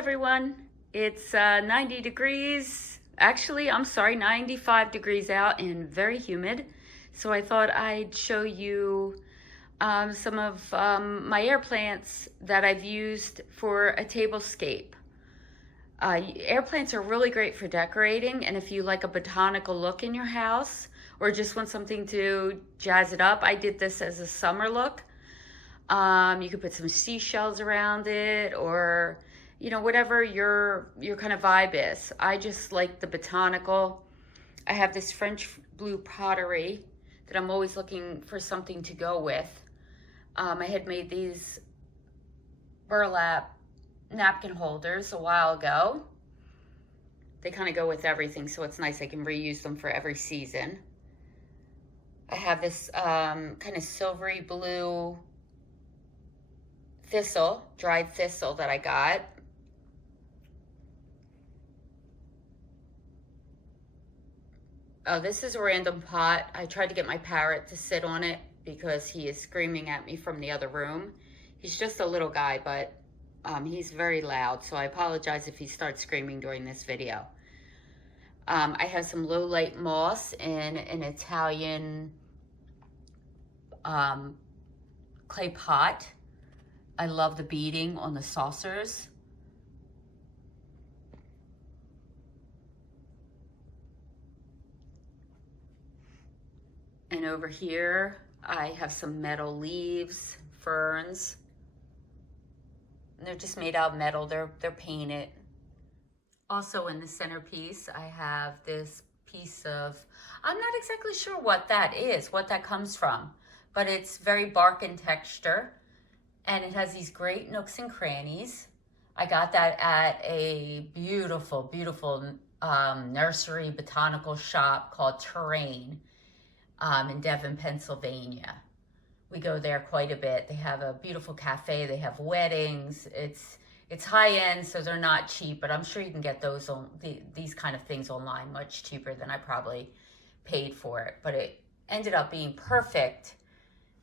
everyone. It's 90 degrees. Actually, I'm sorry, 95 degrees out and very humid. So I thought I'd show you some of my air plants that I've used for a tablescape. Air plants are really great for decorating, and if you like a botanical look in your house or just want something to jazz it up, I did this as a summer look. You could put some seashells around it, or whatever your kind of vibe is. I just like the botanical. I have this French blue pottery that I'm always looking for something to go with. I had made these burlap napkin holders a while ago. They kind of go with everything, so it's nice. I can reuse them for every season. I have this kind of silvery blue thistle, dried thistle that I got. Oh, this is a random pot. I tried to get my parrot to sit on it because he is screaming at me from the other room. He's just a little guy, but he's very loud, so I apologize if he starts screaming during this video. I have some low light moss in an Italian clay pot. I love the beading on the saucers. And over here, I have some metal leaves, ferns. And they're just made out of metal, they're painted. Also in the centerpiece, I have this piece of, I'm not exactly sure what that is, what that comes from, but it's very bark in texture. And it has these great nooks and crannies. I got that at a beautiful, beautiful nursery botanical shop called Terrain in Devon, Pennsylvania. We go there quite a bit. They have a beautiful cafe. They have weddings. It's high end, so they're not cheap, but I'm sure you can get those these kind of things online much cheaper than I probably paid for it. But it ended up being perfect,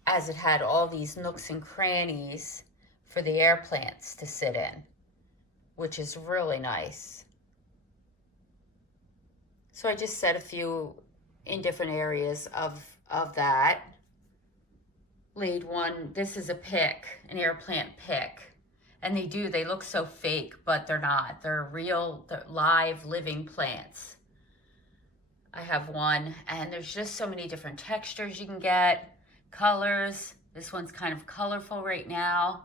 as it had all these nooks and crannies for the air plants to sit in, which is really nice. So I just set a few in different areas of that. Laid one, this is a pick, an air plant pick. And they look so fake, but they're not. They're real, they're live, living plants. I have one, and there's just so many different textures you can get. Colors. This one's kind of colorful right now.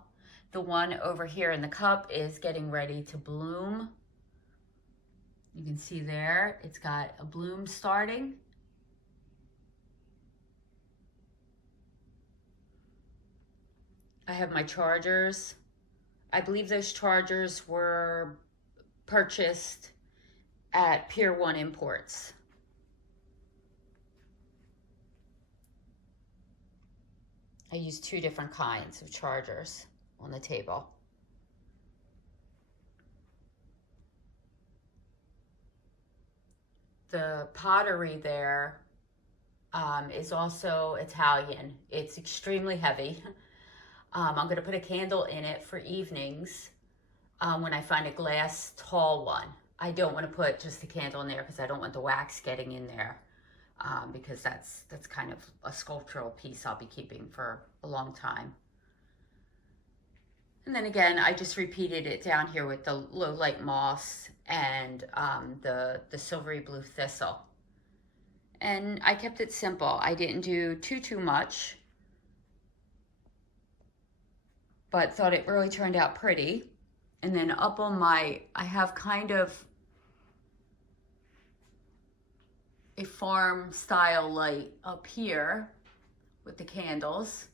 The one over here in the cup is getting ready to bloom. You can see there, it's got a bloom starting. I have my chargers. I believe those chargers were purchased at Pier 1 Imports. I use two different kinds of chargers on the table. The pottery there is also Italian. It's extremely heavy. I'm going to put a candle in it for evenings when I find a glass tall one. I don't want to put just a candle in there because I don't want the wax getting in there. Because that's kind of a sculptural piece I'll be keeping for a long time. And then again, I just repeated it down here with the low light moss and the silvery blue thistle. And I kept it simple. I didn't do too much, but thought it really turned out pretty. And then up on I have kind of a farm style light up here with the candles,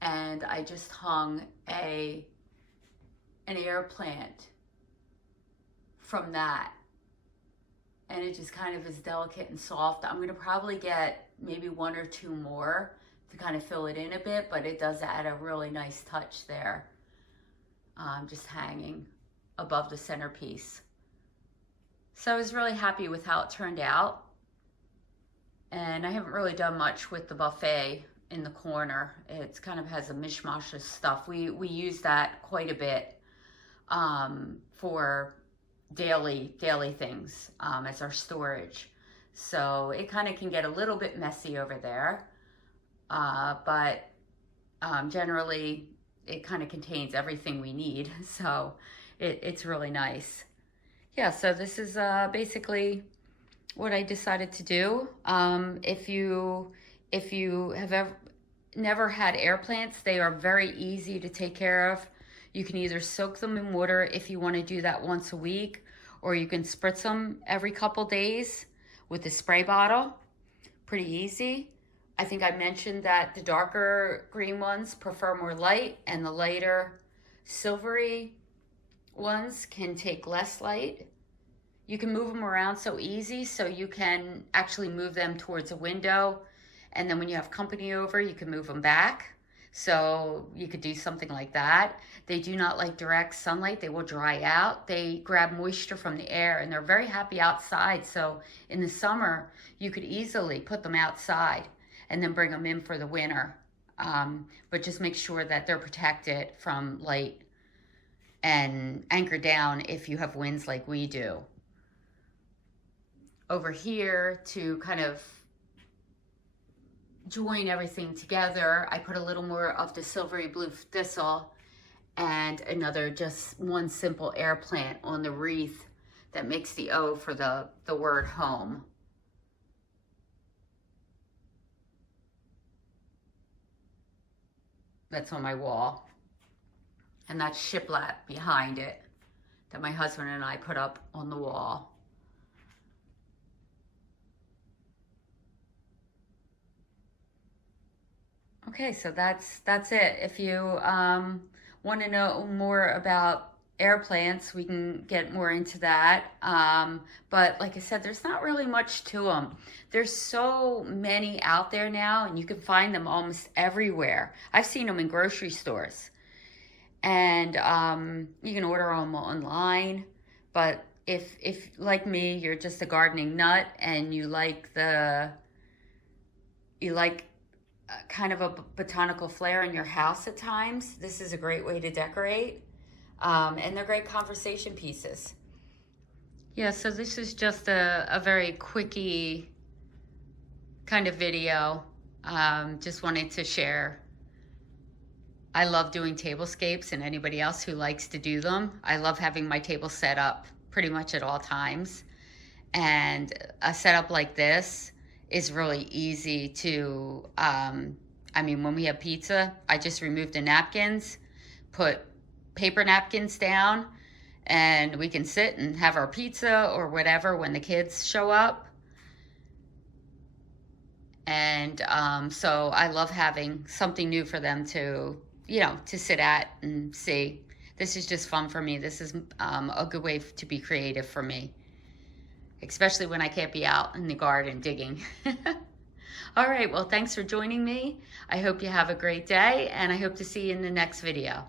and I just hung an air plant from that, and it just kind of is delicate and soft. I'm gonna probably get maybe one or two more to kind of fill it in a bit, but it does add a really nice touch there, just hanging above the centerpiece. So I was really happy with how it turned out. And I haven't really done much with the buffet in the corner. It's kind of has a mishmash of stuff. We use that quite a bit. for daily things as our storage. So it kind of can get a little bit messy over there, but generally it kind of contains everything we need. So it's really nice. Yeah, so this is basically what I decided to do. If you have never had air plants, they are very easy to take care of. You can either soak them in water if you want to do that once a week, or you can spritz them every couple days with a spray bottle. Pretty easy. I think I mentioned that the darker green ones prefer more light, and the lighter silvery ones can take less light. You can move them around so easy, so you can actually move them towards a window, and then when you have company over, you can move them back. So you could do something like that. They do not like direct sunlight. They will dry out. They grab moisture from the air, and they're very happy outside. So in the summer, you could easily put them outside and then bring them in for the winter. But just make sure that they're protected from light and anchored down if you have winds like we do. Over here, to kind of join everything together, I put a little more of the silvery blue thistle and just one simple air plant on the wreath that makes the O for the word home. That's on my wall. And that's shiplap behind it that my husband and I put up on the wall. Okay, so that's it. If you want to know more about air plants, we can get more into that. But like I said, there's not really much to them. There's so many out there now, and you can find them almost everywhere. I've seen them in grocery stores. And you can order them online. But if like me, you're just a gardening nut and you like kind of a botanical flair in your house at times, this is a great way to decorate. And they're great conversation pieces. Yeah, so this is just a very quickie kind of video. Just wanted to share. I love doing tablescapes, and anybody else who likes to do them. I love having my table set up pretty much at all times. And a setup like this is really easy to, when we have pizza, I just remove the napkins, put paper napkins down, and we can sit and have our pizza or whatever when the kids show up. And so I love having something new for them to sit at and see. This is just fun for me. This is a good way to be creative for me, especially when I can't be out in the garden digging. All right, well, thanks for joining me. I hope you have a great day, and I hope to see you in the next video.